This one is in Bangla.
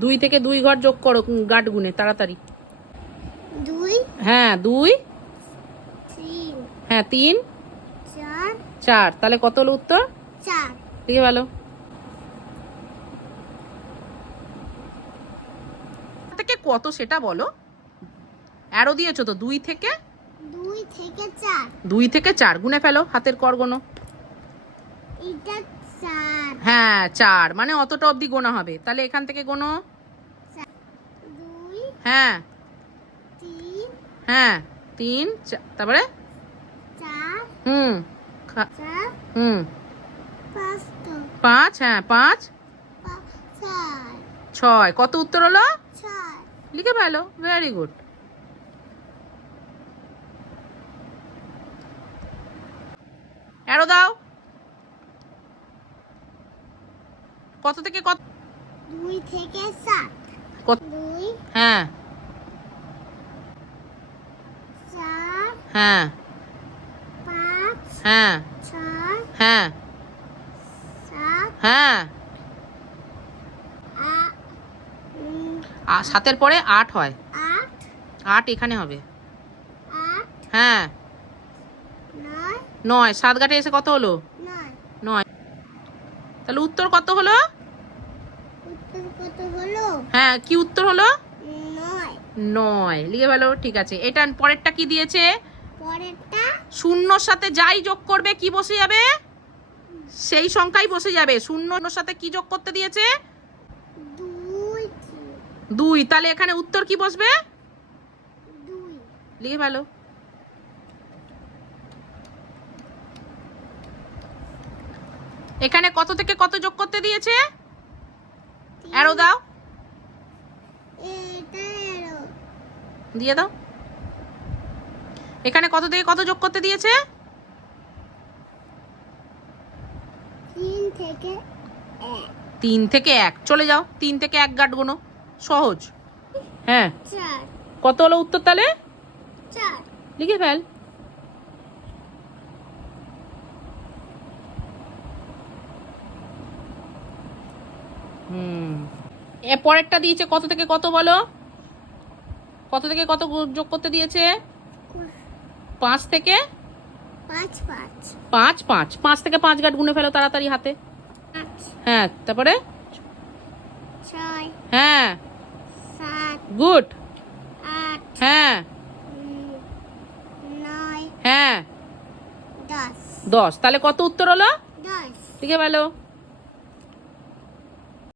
2 থেকে 2 ঘর যোগ করো, গাঁট গুনে তাড়াতাড়ি। 2 হ্যাঁ 2, 3 হ্যাঁ 3, 4 4। তাহলে কত হলো উত্তর? 4। লিখে ভালো। থেকে কত সেটা বলো। অ্যারো দিয়েছো তো, 2 থেকে 4। 2 থেকে 4 গুনে ফেলো, হাতের কর গোনো। এটা 4। হ্যাঁ 4, মানে অতটা অবধি গোনা হবে। তাহলে এখান থেকে গোনো। 2 হ্যাঁ 3 হ্যাঁ 3, তারপরে 4 হুম 4 হুম 5 তো 5, হ্যাঁ 5, 4 6। কত উত্তর হলো? 6। লিখে ফেলো, ভেরি গুড। অ্যারো দাও। কত থেকে কত? 2 থেকে 7। কত? 2 হ্যাঁ 4 হ্যাঁ 5 হ্যাঁ 6 হ্যাঁ 7 হ্যাঁ। 8 7-এর পরে 8 হয়। 8 8 এখানে হবে। 8 হ্যাঁ 9 9। 7 ঘাটে এসে কত হলো? 9। 9। তাহলে উত্তর কত হলো? উত্তর কত হলো? হ্যাঁ কি উত্তর হলো? 9। 9 লিখে ফেলো, ঠিক আছে। এটা পরেরটা কি দিয়েছে? পরেরটা শূন্যর সাথে যাই যোগ করবে কি বসে যাবে? সেই সংখ্যাই বসে যাবে। শূন্যর সাথে কি যোগ করতে দিয়েছে? 2 2। তাহলে এখানে উত্তর কি বসবে? 2। লিখে ফেলো। এখানে কত থেকে কত যোগ করতে দিয়েছে? অ্যারো দাও। এটা এরো দিয়ে দাও। এখানে কত থেকে কত যোগ করতে দিয়েছে? 3 থেকে 1। 3 থেকে 1। চলে যাও, 3 থেকে 1 গাঁট গোনো, সহজ। হ্যাঁ 4 কত হলো উত্তর তাহলে? 4। লিখে ফেল। এ পরেরটা দিয়েছে কত থেকে কত বলো। কত থেকে কত যোগ করতে দিয়েছে? 5 থেকে 5 5 5, 5। 5 থেকে 5 গাঁট গুনে ফেলো তাড়াতাড়ি হাতে। 8 হ্যাঁ তারপরে 6 হ্যাঁ 7 গুড 8 হ্যাঁ 9 হ্যাঁ 10। 10। তাহলে কত উত্তর হলো? 10 লিখে ফেলো।